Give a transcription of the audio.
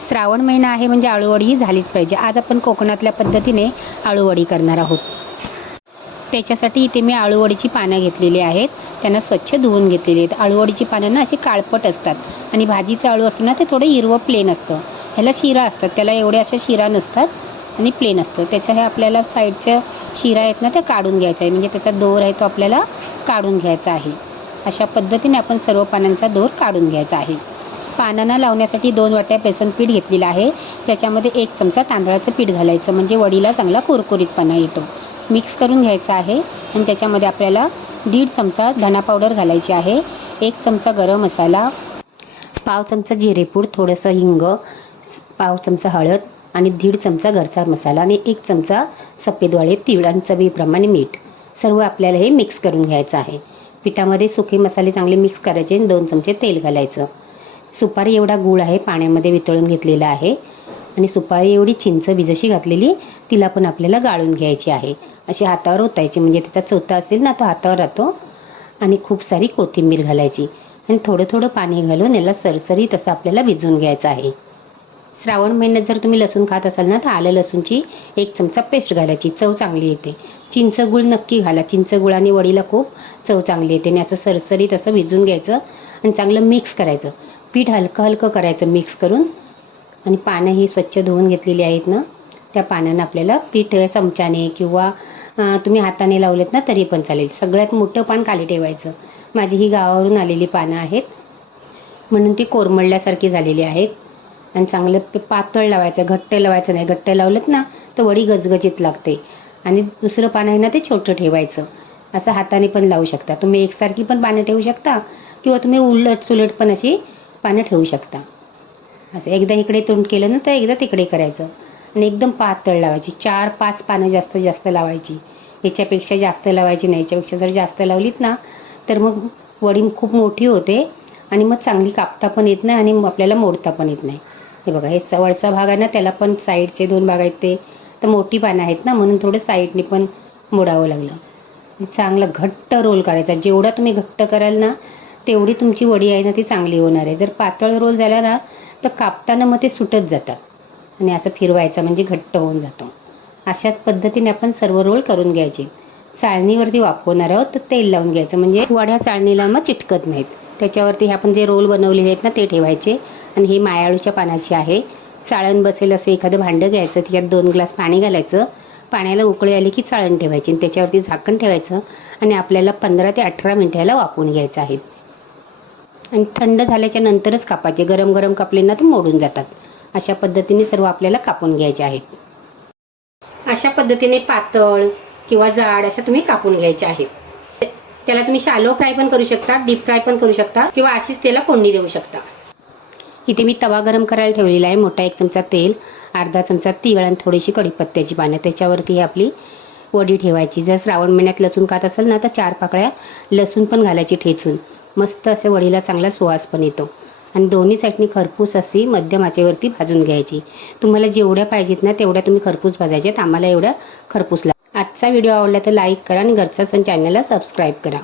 श्रावण महिना आहे म्हणजे आळूवडी ही झालीच पाहिजे। आज आपण कोकणातल्या पद्धतीने आळूवडी करणार आहोत। त्याच्यासाठी इथे मी आळूवडीची पानं घेतलेली आहेत, त्यांना स्वच्छ धुवून घेतलेली आहेत। आळूवडीची पानं ना अशी काळपट असतात आणि भाजीचं आळू असतं ना ते थोडं हिरवं प्लेन असतं। ह्याला शिरा असतात, त्याला एवढे अशा शिरा नसतात आणि प्लेन असतं। त्याच्या हे आपल्याला साईडच्या शिरा आहेत ना त्या काढून घ्यायचा आहे, म्हणजे त्याचा दोर आहे तो आपल्याला काढून घ्यायचा आहे। अशा पद्धतीने आपण सर्व पानांचा दोर काढून घ्यायचा आहे। पानांना लावण्यासाठी 2 वाट्या बेसन पीठ घेतलेलं आहे, त्याच्यामध्ये 1 चमचा तांदळाचं पीठ घालायचं, म्हणजे वडीला चांगला कुरकुरीतपणा येतो। मिक्स करून घ्यायचं आहे आणि त्याच्यामध्ये आपल्याला 1.5 चमचा धना पावडर घालायची आहे, 1 चमचा गरम मसाला, पाव चमचा जिरेपूड, थोडंसं हिंग, पाव चमचा हळद आणि 1.5 चमचा घरचा मसाला आणि 1 चमचा सफेदवाळे तीळ आणि चवीप्रमाणे मीठ। सर्व आपल्याला हे मिक्स करून घ्यायचं आहे। पिठामध्ये सुके मसाले चांगले मिक्स करायचे आणि 2 चमचे तेल घालायचं। सुपारी एवढा गूळ आहे पाण्यामध्ये वितळून घेतलेला आहे आणि सुपारी एवढी चिंच भिजशी घातलेली तिला पण आपल्याला गाळून घ्यायची आहे। अशी हातावर ओतायची, म्हणजे त्याचा चोथा असेल ना तो हातावर राहतो। आणि खूप सारी कोथिंबीर घालायची आणि थोडं थोडं पाणी घालून याला सरसरीत असं आपल्याला भिजवून घ्यायचं आहे। श्रावण महिन्यात जर तुम्ही लसूण खात असाल ना तर आलं लसूणची 1 चमचा पेस्ट घालायची, चव चांगली येते। चिंच गुळ नक्की घाला, चिंच गुळाने वडीला खूप चव चांगली येते। आणि असं सरसरीत असं भिजवून घ्यायचं आणि चांगलं मिक्स करायचं। पीठ हलकं हलकं करायचं मिक्स करून। आणि पानं ही स्वच्छ धुवून घेतलेली आहेत ना, त्या पानांना आपल्याला पीठ चमच्याने किंवा तुम्ही हाताने लावलेत ना तरी पण चालेल। सगळ्यात मोठं पान खाली ठेवायचं। माझी ही गावावरून आलेली पानं आहेत म्हणून ती कोरमळल्यासारखी झालेली आहेत। आणि चांगलं पातळ लावायचं, घट्ट लावायचं नाही। घट्ट लावलं ना तर वडी गजगजीत लागते। आणि दुसरं पान आहे ना ते छोटं ठेवायचं। असं हाताने पण लावू शकता तुम्ही, एकसारखी पण पानं ठेवू शकता किंवा तुम्ही उलट सुलट पण अशी पानं ठेवू शकता। असं एकदा इकडे तोंड केलं ना तर एकदा तिकडे करायचं आणि एकदम पातळ लावायची। 4-5 पानं जास्तीत जास्त लावायची, याच्यापेक्षा जास्त लावायची नाही। याच्यापेक्षा जर जास्त लावलीत ना तर मग वडी खूप मोठी होते आणि मग चांगली कापता पण येत नाही आणि आपल्याला मोडता पण येत नाही। हे बघा, हे वरचा भाग आहे ना त्याला पण साईडचे 2 भाग आहेत ते तर मोठी पानं आहेत ना म्हणून थोडं साईडने पण मोडावं लागलं। चांगला घट्ट रोल करायचा। जेवढा तुम्ही घट्ट कराल ना तेवढी तुमची वडी आहे ना ती चांगली होणार आहे। जर पातळ रोल झाला ना तर कापताना मग ते सुटत जातात आणि असं फिरवायचं म्हणजे घट्ट होऊन जातो। अशाच पद्धतीने आपण सर्व रोल करून घ्यायचे। चाळणीवरती वाफवणार आहोत तर तेल लावून घ्यायचं, म्हणजे वड्या चाळणीला मग चिटकत नाहीत। त्याच्यावरती हे आपण जे रोल बनवलेले आहेत ना ते ठेवायचे। आणि हे मायाळूच्या पानाची आहे। चाळण बसेल असं एखादं भांडं घ्यायचं, त्याच्यात 2 ग्लास पाणी घालायचं, पाण्याला उकळी आली की चाळण ठेवायची आणि त्याच्यावरती झाकण ठेवायचं आणि आपल्याला 15 ते 18 मिनिटाला वाफवून घ्यायचं आहे। आणि थंड झाल्याच्या नंतरच कापायचे, गरम गरम कापले ना तर मोडून जातात। अशा पद्धतीने सर्व आपल्याला कापून घ्यायचे आहेत। अशा पद्धतीने पातळ किंवा जाड अशा तुम्ही कापून घ्यायच्या आहेत। त्याला तुम्ही शॅलो फ्राय पण करू शकता, डीप फ्राय पण करू शकता किंवा अशीच त्याला फोडणी देऊ शकता। इथे मी तवा गरम करायला ठेवलेला आहे। मोठा 1 चमचा तेल, अर्धा चमचा तीळ आणि थोडीशी कढीपत्त्याची पानं, त्याच्यावरती आपली वडी ठेवायची। जर श्रावण महिन्यात लसूण खात असेल ना तर 4 पाकळ्या लसूण पण घालायची ठेचून, मस्त असे वडीला चांगला सुवास पण येतो। आणि दोन्ही साईडनी खरपूस अशी मध्यम आचेवरती भाजून घ्यायची। तुम्हाला जेवढ्या पाहिजेत ना तेवढ्या तुम्ही खरपूस भाजायच्यात, आम्हाला एवढ्या खरपूस आजचा व्हिडिओ आवडला तर लाईक करा आणि घरचा सण चॅनलला सबस्क्राईब करा।